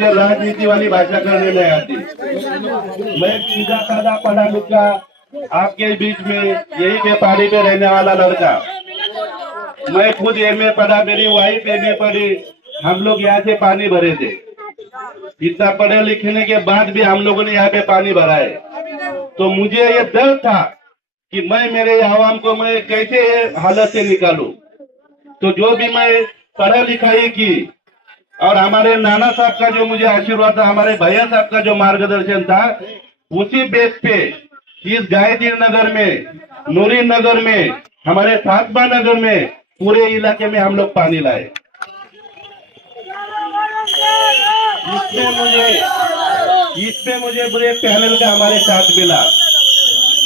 मुझे राजनीति वाली भाषा करने नहीं आती। मैं सीधा साधा पढ़ा लिखा आपके बीच में यही व्यापारी पे रहने वाला लड़का। मैं खुद एमए पढ़ा, मेरी वाइफ एमए पढ़ी। हम लोग यहाँ से पानी भरे थे। इतना पढ़े लिखने के बाद भी हम लोगों ने यहाँ पे पानी भरा है। तो मुझे ये डर था कि मैं मेरे आवाम को मैं कैसे हालत से निकालूं। तो जो भी मैं पढ़ा लिखाई की और हमारे नाना साहब का जो मुझे आशीर्वाद था, हमारे भैया साहब का जो मार्गदर्शन था, उसी बेस पे इस गायत्री नगर में, नूरी नगर में, हमारे फातमा नगर में, पूरे इलाके में हम लोग पानी लाए। इसमें मुझे पूरे पैनल का हमारे साथ मिला।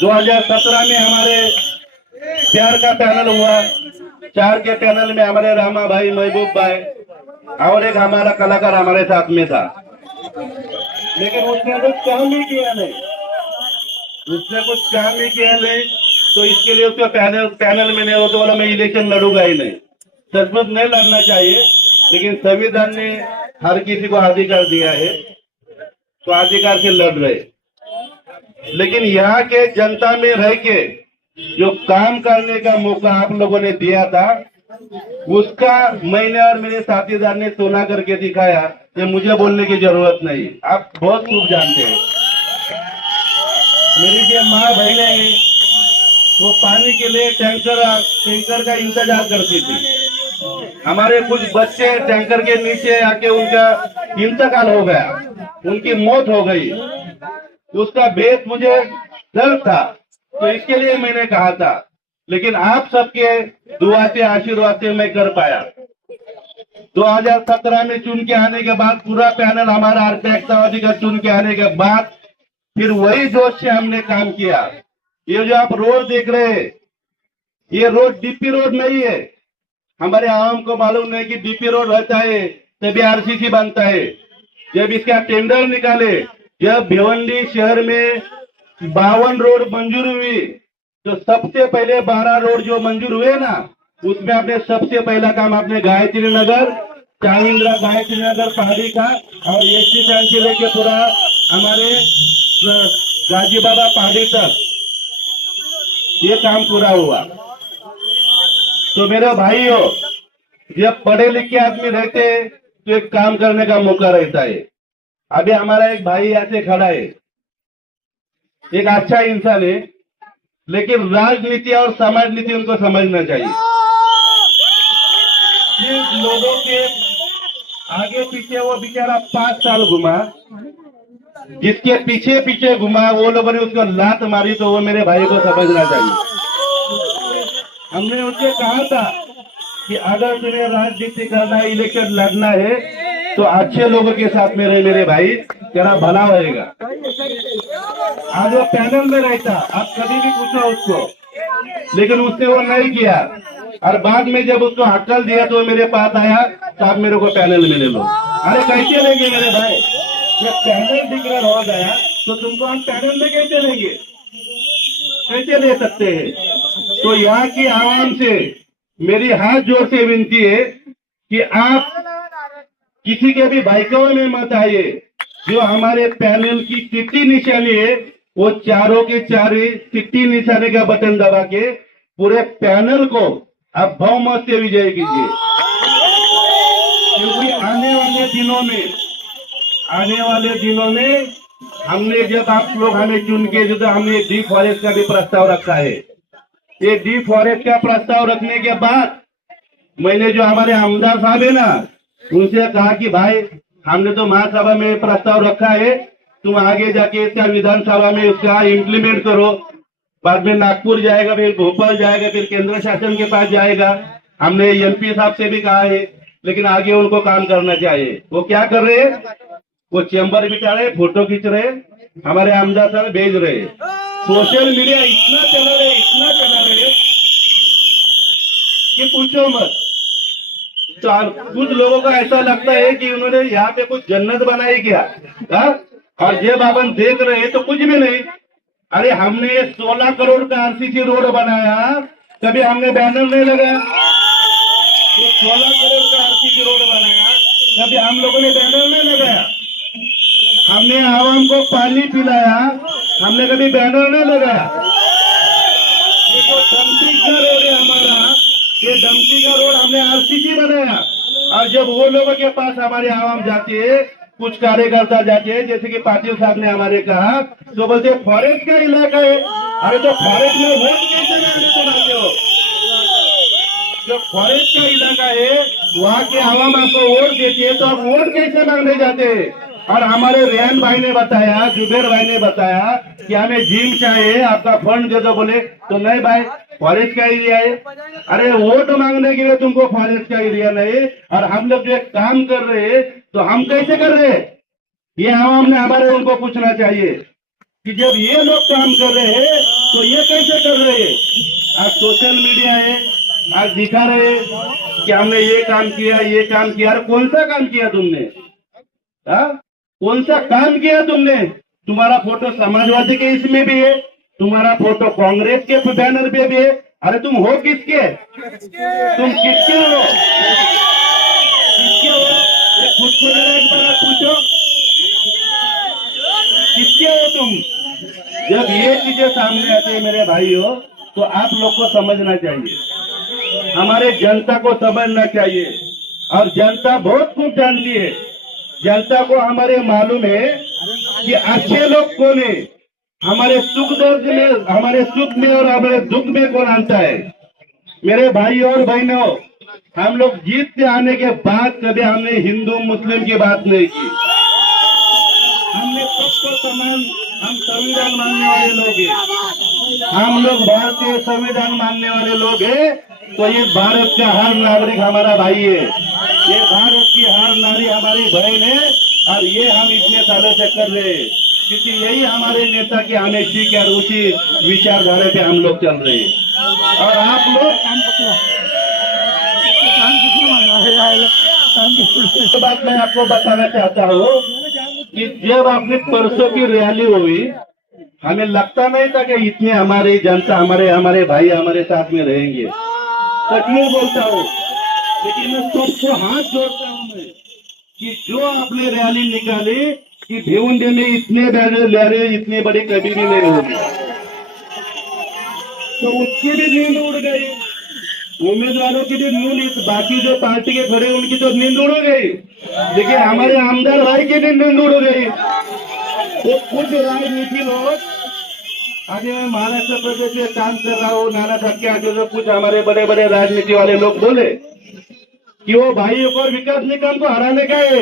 2017 में हमारे 4 का पैनल हुआ। 4 के पैनल में हमारे रामा भाई, महबूब भाई और एक हमारा कलाकार हमारे साथ में था। लेकिन उसने कुछ काम नहीं किया नहीं, तो इसके लिए उसका पैनल में नहीं हो तो बोला मैं इलेक्शन लड़ूंगा ही नहीं। सचमुच नहीं लड़ना चाहिए, लेकिन संविधान ने हर किसी को अधिकार दिया है, तो अधिकार से लड़ रहे। लेकिन यहाँ के जनता में रह के जो काम करने का मौका आप लोगों ने दिया था, उसका मैंने और मेरे साथीदार ने सोना करके दिखाया। ये मुझे बोलने की जरूरत नहीं, आप बहुत खूब जानते हैं। मेरी जो माँ बहने हैं वो पानी के लिए टैंकर का इंतजार करती थी। हमारे कुछ बच्चे टैंकर के नीचे आके उनका इंतकाल हो गया, उनकी मौत हो गई। उसका भेद मुझे डर था, तो इसके लिए मैंने कहा था। लेकिन आप सबके दुआ से, आशीर्वाद से मैं कर पाया। 2017 में चुन के आने के बाद पूरा पैनल हमारा आर्थिकतावादी का चुन के आने के बाद फिर वही जोश से हमने काम किया। ये जो आप रोड देख रहे हैं, ये रोड डीपी रोड नहीं है। हमारे आवाम को मालूम नहीं कि डीपी रोड रहता है तभी आरसीसी बनता है। जब इसका टेंडर निकाले, जब भिवंडी शहर में 52 रोड मंजूर हुई, तो सबसे पहले 12 रोड जो मंजूर हुए ना, उसमें आपने सबसे पहला काम आपने गायत्री नगर, चाविंद्रा गायत्री नगर पहाड़ी का और एसटी बैंक से लेके पूरा हमारे गाजी बाबा पहाड़ी तक ये काम पूरा हुआ। तो मेरे भाइयों, जब पढ़े लिखे आदमी रहते हैं तो एक काम करने का मौका रहता है। अभी हमारा एक भाई ऐसे खड़ा है, एक अच्छा इंसान है, लेकिन राजनीति और समाज नीति उनको समझना चाहिए। जिन लोगों के आगे पीछे वो बेचारा 5 साल घुमा, जिसके पीछे पीछे घुमा वो लोगों ने उसको लात मारी, तो वो मेरे भाई को समझना चाहिए। हमने उनसे कहा था कि अगर तुम्हें राजनीति करना है, इलेक्शन लड़ना है, तो अच्छे लोगों के साथ में रहे मेरे भाई, तेरा भला होएगा। आज वो पैनल में रहता, आप कभी भी पूछो उसको, लेकिन उसने वो नहीं किया। और बाद में जब उसको अक्ल दिया तो मेरे पास आया, साहब मेरे को पैनल में ले लो। अरे कैसे लेंगे मेरे भाई, जब पैनल डिक्लेयर हो गया तो तुमको हम पैनल में कैसे लेंगे, कैसे ले सकते हैं। तो यहाँ की आवाम से मेरी हाथ जोड़ से विनती है कि आप किसी के भी बाइकों में मत आइए। जो हमारे पैनल की चिट्ठी निशानी है, वो चारों के चारे चिट्ठी निशाने का बटन दबा के पूरे पैनल को आप बहुमत से विजय कीजिए। क्योंकि आने वाले दिनों में हमने, जब आप लोग हमें चुन के, जो हमने डी फॉरेस्ट का भी प्रस्ताव रखा है। ये डी फॉरेस्ट का प्रस्ताव रखने के बाद मैंने जो हमारे आमदार साहब है ना, उनसे कहा कि भाई हमने तो महासभा में प्रस्ताव रखा है, तुम आगे जाके इसका विधानसभा में उसका इम्प्लीमेंट करो। बाद में नागपुर जाएगा, फिर भोपाल जाएगा, फिर केंद्र शासन के पास जाएगा। हमने एमपी साहब से भी कहा है, लेकिन आगे उनको काम करना चाहिए। वो क्या कर रहे हैं, वो चैम्बर बिठा रहे, फोटो खींच रहे, हमारे आमदार साहब भेज रहे। सोशल मीडिया इतना चला रहे कि पूछो मत। तो कुछ लोगों को ऐसा लगता है कि उन्होंने यहाँ पे कुछ जन्नत बनाई क्या, और जब अपन देख रहे हैं तो कुछ भी नहीं। अरे हमने 16 करोड़ का आरसीसी रोड बनाया, कभी हमने बैनर नहीं लगाया। 16 करोड़ का आरसीसी रोड बनाया, कभी हम लोगों ने बैनर नहीं लगाया। हमने आवाम को पानी पिलाया, हमने कभी बैनर नहीं लगाया। ये जो डंपिंग का रोड है हमारा, ये डंपिंग का रोड हमने आरसीसी बनाया। और जब वो लोगों के पास हमारे आवाम जाती है, कुछ कार्यकर्ता जाते हैं, जैसे कि पाटिल साहब ने हमारे कहा, तो बोलते फॉरेस्ट का इलाका है। अरे तो फॉरेस्ट में वोट कैसे मांगने को आते हो? जो फॉरेस्ट का इलाका है, वहाँ के आवाम आपको वोट देती है, तो आप वोट कैसे मांगने जाते हैं? और हमारे रेहान भाई ने बताया, जुबेर भाई ने बताया कि हमें जिम चाहिए, आपका फंड दे दो। बोले तो नहीं भाई, फॉरेस्ट का एरिया है। अरे वोट मांगने के लिए तुमको फॉरेस्ट का एरिया नहीं। और हम लोग जो काम कर रहे हैं, तो हम कैसे कर रहे हैं, ये आवाम ने हमारे उनको पूछना चाहिए कि जब ये लोग काम कर रहे हैं तो ये कैसे कर रहे हैं। आज सोशल मीडिया है, आज दिखा रहे हैं कि हमने ये काम किया, ये काम किया। अरे कौन सा काम किया तुमने? कौन सा काम किया तुमने? तुम्हारा फोटो समाजवादी के इसमें भी है, तुम्हारा फोटो कांग्रेस के बैनर पे भी है। अरे तुम हो किसके? तुम किसके हो? किसके हो? ये खुद को जरा एक बार पूछो, किसके हो तुम? जब ये चीजें सामने आती है मेरे भाइयों, तो आप लोग को समझना चाहिए, हमारे जनता को समझना चाहिए। और जनता बहुत कुछ जानती है। जनता को हमारे मालूम है कि अच्छे लोग कौन है, हमारे सुख दर्द में, हमारे सुख में और हमारे दुख में कौन आता है। मेरे भाई और बहनों, हम लोग जीत के आने के बाद कभी हमने हिंदू मुस्लिम की बात नहीं की। हमने सबको समान, हम संविधान मानने वाले लोग हैं, हम लोग भारतीय संविधान मानने वाले लोग हैं। तो ये भारत का हर नागरिक हमारा भाई है, ये भारत की हर नारी हमारी बहन है। और ये हम इतने सालों से कर रहे हैं, क्योंकि यही हमारे नेता की हमें सीख और उसी विचारधारा पे हम लोग चल रहे हैं। और आप लोग तो बात मैं आपको बताना चाहता हूँ कि जब आपने परसों की रैली हुई, हमें लगता नहीं था कि इतने हमारी जनता, हमारे भाई हमारे साथ में रहेंगे। सचमुच बोलता हूँ, लेकिन मैं सबको हाथ जोड़ता हूँ मैं कि जो आपने रैली निकाली कि भिवंडी में इतने रैली इतनी बड़ी कभी भी नहीं होगी, तो उसकी भी नींद उड़ गई, उम्मीदवारों की भी नींद, बाकी जो पार्टी के खड़े उनकी तो नींद उड़ गई, लेकिन हमारे आमदार भाई की भी नींद उड़ गई। तो कुछ राजनीति लोग, आगे मैं महाराष्ट्र प्रदेश में काम कर रहा हूँ, नाना साहब के आगे से कुछ हमारे बड़े बड़े राजनीति वाले लोग बोले कि वो भाई और विकास निगम को हराने का है,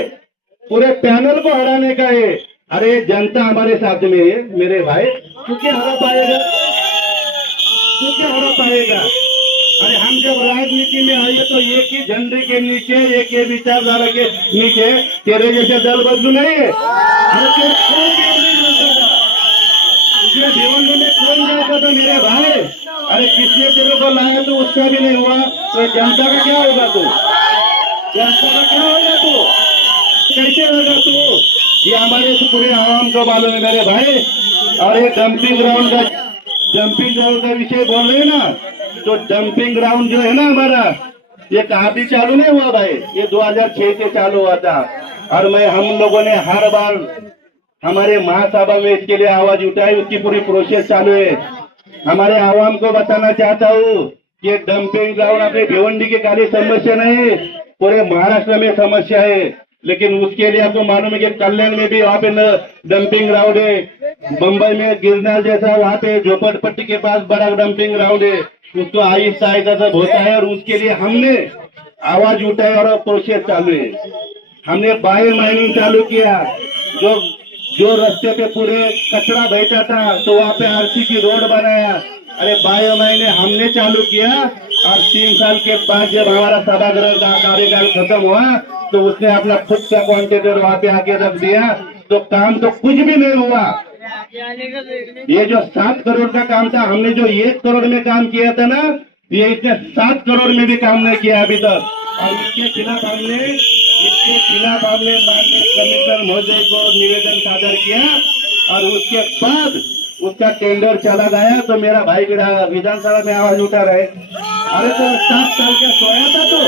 पूरे पैनल को हराने का है। अरे जनता हमारे साथ में है मेरे भाई, तू क्या हरा पाएगा? तू क्या हरा पाएगा? अरे हम जब राजनीति में आए तो एक ही झंडे के नीचे, एक ही विचारधारा के नीचे तेरे जैसे दल बदलू नहीं है। अरे भिवंडी में कौन जाएगा था मेरे भाई? अरे किसने तेरे को लाया तो उसका भी नहीं हुआ, तो जनता का क्या होगा? तू जनता का क्या होगा? तू कैसे होगा तू? ये हमारे पूरे आवाम को मालूम है मेरे भाई। और ये डंपिंग ग्राउंड का विषय बोल रहे हैं ना, तो डंपिंग ग्राउंड जो है ना हमारा, ये कभी चालू नहीं हुआ भाई, ये 2006 से चालू हुआ था। और हम लोगों ने हर बार हमारे महासभा में इसके लिए आवाज उठाई, उसकी पूरी प्रोसेस चालू है। हमारे आवाम को बताना चाहता हूँ कि डंपिंग ग्राउंड अपने भिवंडी की खाली समस्या नहीं, पूरे महाराष्ट्र में समस्या है। लेकिन उसके लिए आपको मालूम है कि कल्याण में भी वहाँ पे डंपिंग ग्राउंड है, मुंबई में गिरनार जैसा वहाँ पे झोपड़पट्टी के पास बड़ा डंपिंग ग्राउंड है, उसको आहिस्ता आहिस्ता सब होता है। और उसके लिए हमने आवाज उठाई और प्रोसेस चालू है। हमने बायो माइनिंग चालू किया, जो रास्ते पे पूरे कचरा बहता था तो वहाँ पे आरसीसी रोड बनाया। अरे बायो माइनिंग हमने चालू किया, और 3 साल के बाद जब हमारा सभागृह का कार्यकाल खत्म हुआ तो उसने अपना खुद का कॉन्ट्रेक्टर वहाँ पे आके रख दिया, तो काम तो कुछ भी नहीं हुआ। ये जो 7 करोड़ का काम था, हमने जो 1 करोड़ में काम किया था ना, ये इतने 7 करोड़ में भी काम नहीं किया अभी तक। और इसके खिलाफ हमने माननीय कमिश्नर महोदय को निवेदन सादर किया, और उसके बाद उसका टेंडर चला गया। तो मेरा भाई विधानसभा में आवाज उठा रहे, अरे तो 7 साल का सोया था, तो